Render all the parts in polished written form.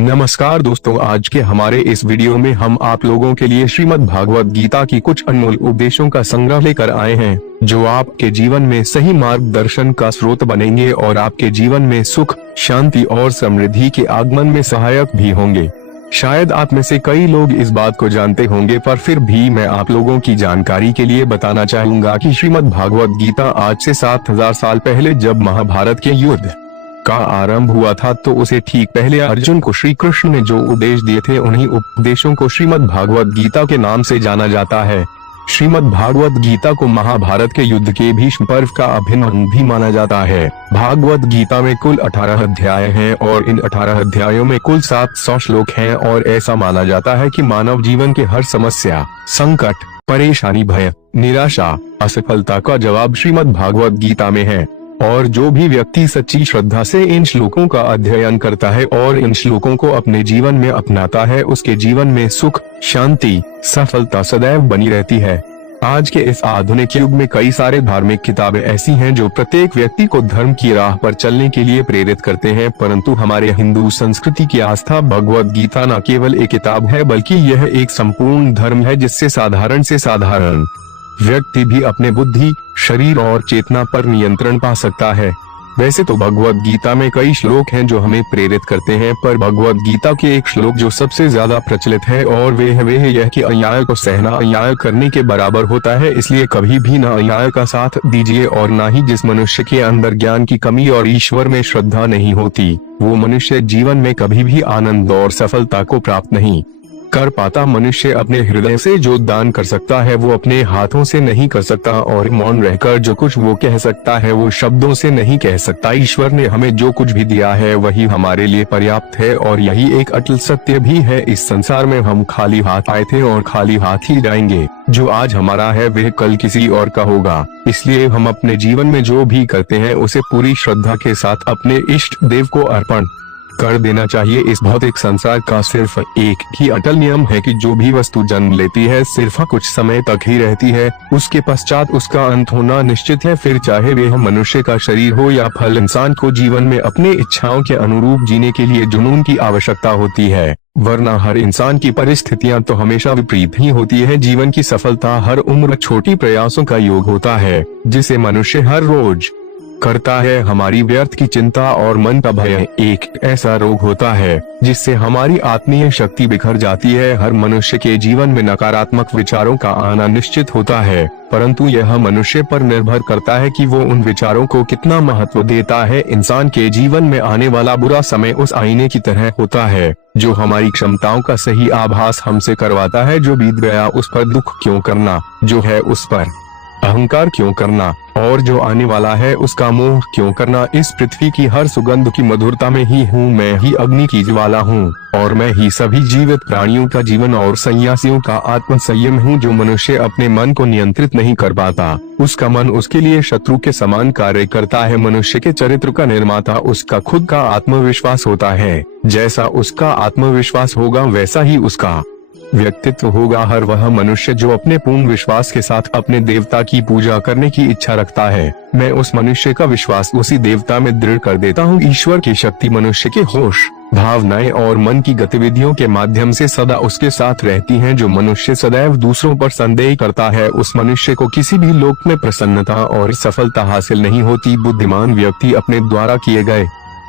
नमस्कार दोस्तों, आज के हमारे इस वीडियो में हम आप लोगों के लिए श्रीमद् भागवत गीता की कुछ अनमोल उपदेशों का संग्रह लेकर आए हैं, जो आपके जीवन में सही मार्गदर्शन का स्रोत बनेंगे और आपके जीवन में सुख, शांति और समृद्धि के आगमन में सहायक भी होंगे। शायद आप में से कई लोग इस बात को जानते होंगे, पर फिर भी मैं आप लोगों की जानकारी के लिए बताना चाहूंगा कि श्रीमद् भागवत गीता आज से 7000 साल पहले जब महाभारत के युद्ध का आरंभ हुआ था, तो उसे ठीक पहले अर्जुन को श्री कृष्ण ने जो उपदेश दिए थे, उन्हीं उपदेशों को श्रीमद् भागवत गीता के नाम से जाना जाता है। श्रीमद् भागवत गीता को महाभारत के युद्ध के भीष्म पर्व का अभिन्न अंग भी माना जाता है। भागवत गीता में कुल 18 अध्याय हैं और इन 18 अध्यायों में कुल 700 श्लोक हैं और ऐसा माना जाता है कि मानव जीवन के हर समस्या, संकट, परेशानी, भय, निराशा, असफलता का जवाब श्रीमद् भागवत गीता में है। और जो भी व्यक्ति सच्ची श्रद्धा से इन श्लोकों का अध्ययन करता है और इन श्लोकों को अपने जीवन में अपनाता है, उसके जीवन में सुख, शांति, सफलता सदैव बनी रहती है। आज के इस आधुनिक युग में कई सारे धार्मिक किताबें ऐसी हैं जो प्रत्येक व्यक्ति को धर्म की राह पर चलने के लिए प्रेरित करते हैं, परंतु हमारे हिंदू संस्कृति की आस्था भगवत गीता न केवल एक किताब है, बल्कि यह एक संपूर्ण धर्म है जिससे साधारण से साधारण व्यक्ति भी अपने बुद्धि, शरीर और चेतना पर नियंत्रण पा सकता है। वैसे तो भगवत गीता में कई श्लोक हैं जो हमें प्रेरित करते हैं, पर भगवत गीता के एक श्लोक जो सबसे ज्यादा प्रचलित है और वे है यह कि अन्याय को सहना अन्याय करने के बराबर होता है, इसलिए कभी भी न अन्याय का साथ दीजिए और न ही जिस मनुष्य के अंदर ज्ञान की कमी और ईश्वर में श्रद्धा नहीं होती, वो मनुष्य जीवन में कभी भी आनंद और सफलता को प्राप्त नहीं कर पाता। मनुष्य अपने हृदय से जो दान कर सकता है वो अपने हाथों से नहीं कर सकता, और मौन रहकर जो कुछ वो कह सकता है वो शब्दों से नहीं कह सकता। ईश्वर ने हमें जो कुछ भी दिया है वही हमारे लिए पर्याप्त है और यही एक अटल सत्य भी है। इस संसार में हम खाली हाथ आए थे और खाली हाथ ही जाएंगे। जो आज हमारा है वह कल किसी और का होगा, इसलिए हम अपने जीवन में जो भी करते हैं उसे पूरी श्रद्धा के साथ अपने इष्ट देव को अर्पण कर देना चाहिए। इस भौतिक संसार का सिर्फ एक ही अटल नियम है कि जो भी वस्तु जन्म लेती है सिर्फ कुछ समय तक ही रहती है, उसके पश्चात उसका अंत होना निश्चित है। फिर चाहे वह मनुष्य का शरीर हो या फल, इंसान को जीवन में अपने इच्छाओं के अनुरूप जीने के लिए जुनून की आवश्यकता होती है, वरना हर इंसान की परिस्थितियां तो हमेशा विपरीत ही होती है। जीवन की सफलता हर उम्र छोटी प्रयासों का योग होता है जिसे मनुष्य हर रोज करता है। हमारी व्यर्थ की चिंता और मन का भय एक ऐसा रोग होता है जिससे हमारी आत्मीय शक्ति बिखर जाती है। हर मनुष्य के जीवन में नकारात्मक विचारों का आना निश्चित होता है, परंतु यह मनुष्य पर निर्भर करता है कि वो उन विचारों को कितना महत्व देता है। इंसान के जीवन में आने वाला बुरा समय उस आईने की तरह होता है जो हमारी क्षमताओं का सही आभास हमसे करवाता है। जो बीत गया उस पर दुख क्यों करना, जो है उस पर अहंकार क्यों करना, और जो आने वाला है उसका मोह क्यों करना। इस पृथ्वी की हर सुगंध की मधुरता में ही हूँ, मैं ही अग्नि की ज्वाला हूँ और मैं ही सभी जीवित प्राणियों का जीवन और सन्यासियों का आत्म संयम हूँ। जो मनुष्य अपने मन को नियंत्रित नहीं कर पाता, उसका मन उसके लिए शत्रु के समान कार्य करता है। मनुष्य के चरित्र का निर्माता उसका खुद का आत्मविश्वास होता है। जैसा उसका आत्मविश्वास होगा वैसा ही उसका व्यक्तित्व होगा। हर वह मनुष्य जो अपने पूर्ण विश्वास के साथ अपने देवता की पूजा करने की इच्छा रखता है, मैं उस मनुष्य का विश्वास उसी देवता में दृढ़ कर देता हूँ। ईश्वर की शक्ति मनुष्य के होश, भावनाएं और मन की गतिविधियों के माध्यम से सदा उसके साथ रहती हैं। जो मनुष्य सदैव दूसरों पर संदेह करता है, उस मनुष्य को किसी भी लोक में प्रसन्नता और सफलता हासिल नहीं होती। बुद्धिमान व्यक्ति अपने द्वारा किए गए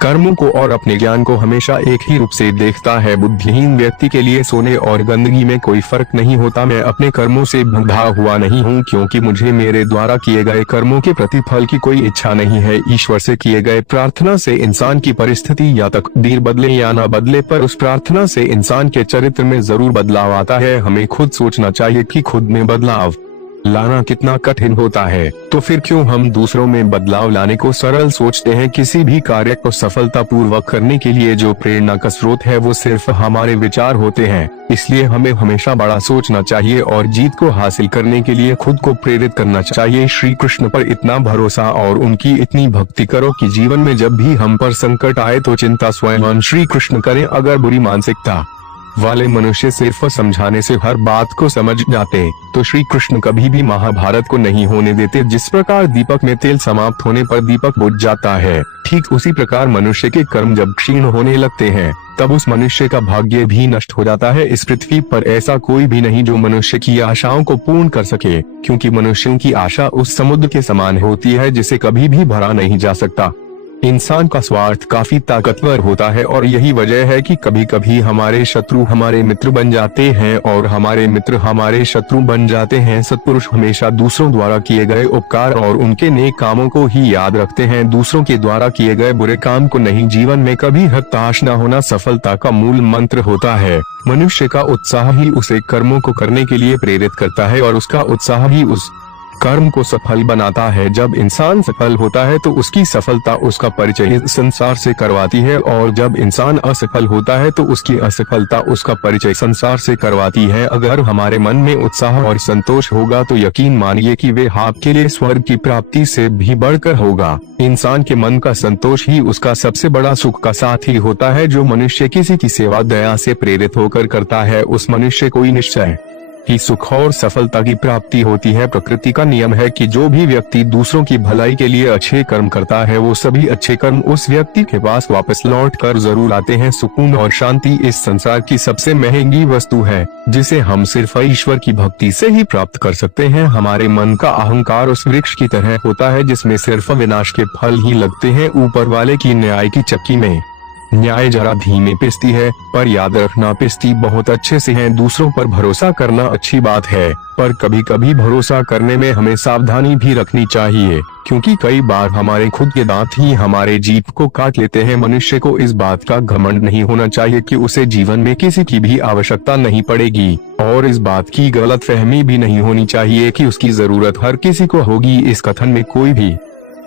कर्मों को और अपने ज्ञान को हमेशा एक ही रूप से देखता है। बुद्धिहीन व्यक्ति के लिए सोने और गंदगी में कोई फर्क नहीं होता। मैं अपने कर्मों से बंधा हुआ नहीं हूँ, क्योंकि मुझे मेरे द्वारा किए गए कर्मों के प्रतिफल की कोई इच्छा नहीं है। ईश्वर से किए गए प्रार्थना से इंसान की परिस्थिति या तकदीर बदले या न बदले, पर उस प्रार्थना से इंसान के चरित्र में जरूर बदलाव आता है। हमें खुद सोचना चाहिए कि खुद में बदलाव लाना कितना कठिन होता है, तो फिर क्यों हम दूसरों में बदलाव लाने को सरल सोचते हैं। किसी भी कार्य को सफलता पूर्वक करने के लिए जो प्रेरणा का स्रोत है वो सिर्फ हमारे विचार होते हैं, इसलिए हमें हमेशा बड़ा सोचना चाहिए और जीत को हासिल करने के लिए खुद को प्रेरित करना चाहिए। श्री कृष्ण पर इतना भरोसा और उनकी इतनी भक्ति करो कि जीवन में जब भी हम पर संकट आए तो चिंता स्वयं श्री कृष्ण करें। अगर बुरी मानसिकता वाले मनुष्य सिर्फ समझाने से हर बात को समझ जाते, तो श्री कृष्ण कभी भी महाभारत को नहीं होने देते। जिस प्रकार दीपक में तेल समाप्त होने पर दीपक बुझ जाता है, ठीक उसी प्रकार मनुष्य के कर्म जब क्षीण होने लगते हैं, तब उस मनुष्य का भाग्य भी नष्ट हो जाता है। इस पृथ्वी पर ऐसा कोई भी नहीं जो मनुष्य की आशाओं को पूर्ण कर सके, क्योंकि मनुष्यों की आशा उस समुद्र के समान होती है जिसे कभी भी भरा नहीं जा सकता। इंसान का स्वार्थ काफी ताकतवर होता है और यही वजह है कि कभी कभी हमारे शत्रु हमारे मित्र बन जाते हैं और हमारे मित्र हमारे शत्रु बन जाते हैं। सत्पुरुष हमेशा दूसरों द्वारा किए गए उपकार और उनके नेक कामों को ही याद रखते हैं, दूसरों के द्वारा किए गए बुरे काम को नहीं। जीवन में कभी हताश न होना सफलता का मूल मंत्र होता है। मनुष्य का उत्साह ही उसे कर्मों को करने के लिए प्रेरित करता है और उसका उत्साह ही उस कर्म को सफल बनाता है। जब इंसान सफल होता है तो उसकी सफलता उसका परिचय इस संसार से करवाती है, और जब इंसान असफल होता है तो उसकी असफलता उसका परिचय संसार से करवाती है। अगर हमारे मन में उत्साह और संतोष होगा तो यकीन मानिए कि वे आपके लिए स्वर्ग की प्राप्ति से भी बढ़कर होगा। इंसान के मन का संतोष ही उसका सबसे बड़ा सुख का साथी होता है। जो मनुष्य किसी की सेवा दया से प्रेरित होकर करता है, उस मनुष्य को ही निश्चय ही सुख और सफलता की प्राप्ति होती है। प्रकृति का नियम है कि जो भी व्यक्ति दूसरों की भलाई के लिए अच्छे कर्म करता है, वो सभी अच्छे कर्म उस व्यक्ति के पास वापस लौट कर जरूर आते हैं। सुकून और शांति इस संसार की सबसे महंगी वस्तु है, जिसे हम सिर्फ ईश्वर की भक्ति से ही प्राप्त कर सकते हैं। हमारे मन का अहंकार उस वृक्ष की तरह होता है जिसमें सिर्फ विनाश के फल ही लगते हैं। ऊपर वाले की न्याय की चक्की में न्याय जरा धीमे पिसती है, पर याद रखना पिसती बहुत अच्छे से है। दूसरों पर भरोसा करना अच्छी बात है, पर कभी कभी भरोसा करने में हमें सावधानी भी रखनी चाहिए, क्योंकि कई बार हमारे खुद के दांत ही हमारे जीभ को काट लेते हैं। मनुष्य को इस बात का घमंड नहीं होना चाहिए कि उसे जीवन में किसी की भी आवश्यकता नहीं पड़ेगी, और इस बात की गलतफहमी भी नहीं होनी चाहिए कि उसकी जरूरत हर किसी को होगी। इस कथन में कोई भी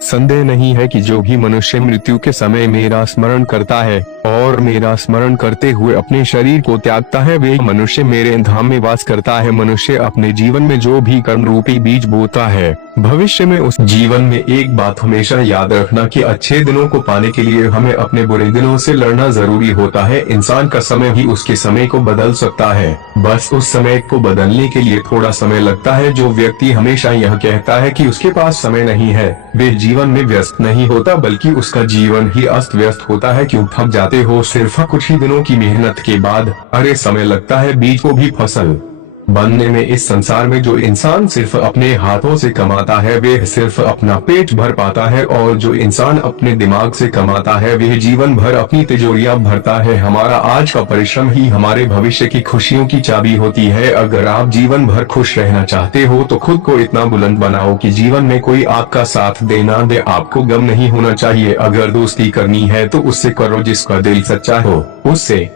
संदेह नहीं है कि जो भी मनुष्य मृत्यु के समय मेरा स्मरण करता है और मेरा स्मरण करते हुए अपने शरीर को त्यागता है, वे मनुष्य मेरे धाम में वास करता है। मनुष्य अपने जीवन में जो भी कर्म रूपी बीज बोता है, भविष्य में उस जीवन में एक बात हमेशा याद रखना कि अच्छे दिनों को पाने के लिए हमें अपने बुरे दिनों से लड़ना जरूरी होता है। इंसान का समय ही उसके समय को बदल सकता है, बस उस समय को बदलने के लिए थोड़ा समय लगता है। जो व्यक्ति हमेशा यह कहता है कि उसके पास समय नहीं है, वे जीवन में व्यस्त नहीं होता, बल्कि उसका जीवन ही अस्त व्यस्त होता है। क्यों थक जाते हो सिर्फ कुछ ही दिनों की मेहनत के बाद? अरे समय लगता है बीज को भी फसल बनने में। इस संसार में जो इंसान सिर्फ अपने हाथों से कमाता है, वे सिर्फ अपना पेट भर पाता है, और जो इंसान अपने दिमाग से कमाता है, वे जीवन भर अपनी तिजोरियां भरता है। हमारा आज का परिश्रम ही हमारे भविष्य की खुशियों की चाबी होती है। अगर आप जीवन भर खुश रहना चाहते हो तो खुद को इतना बुलंद बनाओ कि जीवन में कोई आपका साथ दे ना दे, आपको गम नहीं होना चाहिए। अगर दोस्ती करनी है तो उससे करो जिसका दिल सच्चा हो, उससे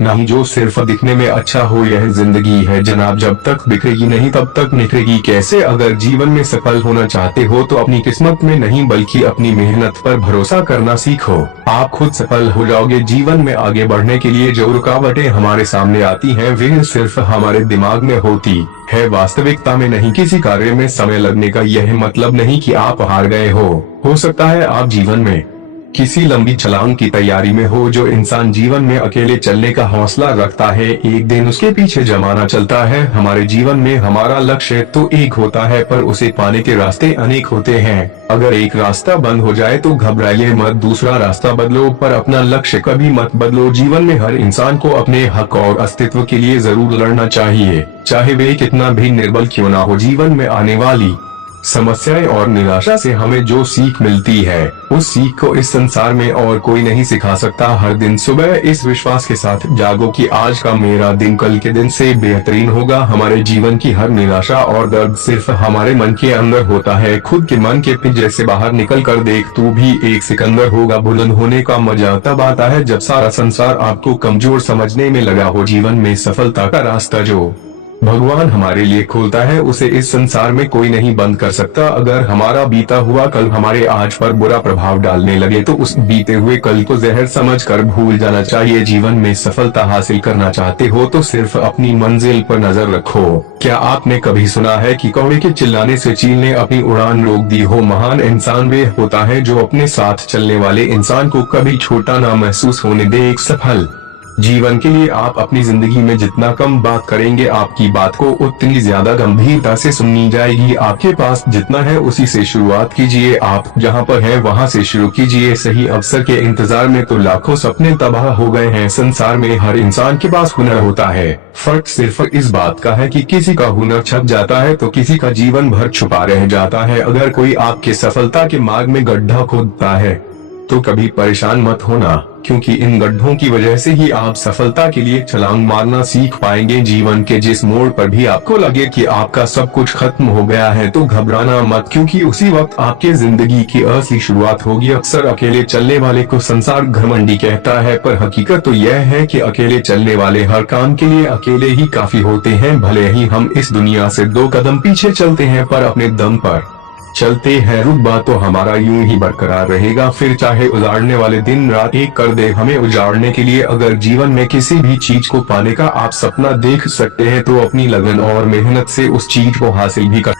नहीं जो सिर्फ दिखने में अच्छा हो। यह जिंदगी है जनाब, जब तक बिखरेगी नहीं तब तक निखरेगी कैसे? अगर जीवन में सफल होना चाहते हो तो अपनी किस्मत में नहीं बल्कि अपनी मेहनत पर भरोसा करना सीखो। आप खुद सफल हो जाओगे। जीवन में आगे बढ़ने के लिए जो रुकावटें हमारे सामने आती हैं, वे सिर्फ हमारे दिमाग में होती है, वास्तविकता में नहीं। किसी कार्य में समय लगने का यह मतलब नहीं कि आप हार गए हो सकता है आप जीवन में किसी लंबी छलांग की तैयारी में हो। जो इंसान जीवन में अकेले चलने का हौसला रखता है, एक दिन उसके पीछे जमाना चलता है। हमारे जीवन में हमारा लक्ष्य तो एक होता है, पर उसे पाने के रास्ते अनेक होते हैं। अगर एक रास्ता बंद हो जाए तो घबराइए मत, दूसरा रास्ता बदलो, पर अपना लक्ष्य कभी मत बदलो। जीवन में हर इंसान को अपने हक और अस्तित्व के लिए जरूर लड़ना चाहिए, चाहे वे कितना भी निर्बल क्यों ना हो। जीवन में आने वाली समस्याएं और निराशा से हमें जो सीख मिलती है, उस सीख को इस संसार में और कोई नहीं सिखा सकता। हर दिन सुबह इस विश्वास के साथ जागो कि आज का मेरा दिन कल के दिन से बेहतरीन होगा। हमारे जीवन की हर निराशा और दर्द सिर्फ हमारे मन के अंदर होता है। खुद के मन के पिंजरे से बाहर निकल कर देख, तू भी एक सिकंदर होगा। बुलंद होने का मजा तब आता है जब सारा संसार आपको कमजोर समझने में लगा हो। जीवन में सफलता का रास्ता जो भगवान हमारे लिए खोलता है, उसे इस संसार में कोई नहीं बंद कर सकता। अगर हमारा बीता हुआ कल हमारे आज पर बुरा प्रभाव डालने लगे तो उस बीते हुए कल को जहर समझकर भूल जाना चाहिए। जीवन में सफलता हासिल करना चाहते हो तो सिर्फ अपनी मंजिल पर नजर रखो। क्या आपने कभी सुना है कि कौवे के चिल्लाने से चील ने अपनी उड़ान रोक दी हो? महान इंसान वे होता है जो अपने साथ चलने वाले इंसान को कभी छोटा ना महसूस होने दे। एक सफल जीवन के लिए आप अपनी जिंदगी में जितना कम बात करेंगे, आपकी बात को उतनी ज्यादा गंभीरता से सुनी जाएगी। आपके पास जितना है उसी से शुरुआत कीजिए। आप जहां पर हैं वहां से शुरू कीजिए। सही अवसर के इंतजार में तो लाखों सपने तबाह हो गए हैं। संसार में हर इंसान के पास हुनर होता है, फर्क सिर्फ इस बात का है कि किसी का हुनर छप जाता है तो किसी का जीवन भर छुपा रह जाता है। अगर कोई आपके सफलता के मार्ग में गड्ढा खोदता है तो कभी परेशान मत होना, क्योंकि इन गड्ढों की वजह से ही आप सफलता के लिए छलांग मारना सीख पाएंगे। जीवन के जिस मोड़ पर भी आपको लगे कि आपका सब कुछ खत्म हो गया है तो घबराना मत, क्योंकि उसी वक्त आपके जिंदगी की असली शुरुआत होगी। अक्सर अकेले चलने वाले को संसार घमंडी कहता है, पर हकीकत तो यह है कि अकेले चलने वाले हर काम के लिए अकेले ही काफी होते हैं। भले ही हम इस दुनिया से 2 कदम पीछे चलते हैं, पर अपने दम पर चलते हैं। रुतबा तो हमारा यूं ही बरकरार रहेगा, फिर चाहे उजाड़ने वाले दिन रात एक कर दे हमें उजाड़ने के लिए। अगर जीवन में किसी भी चीज को पाने का आप सपना देख सकते हैं तो अपनी लगन और मेहनत से उस चीज को हासिल भी कर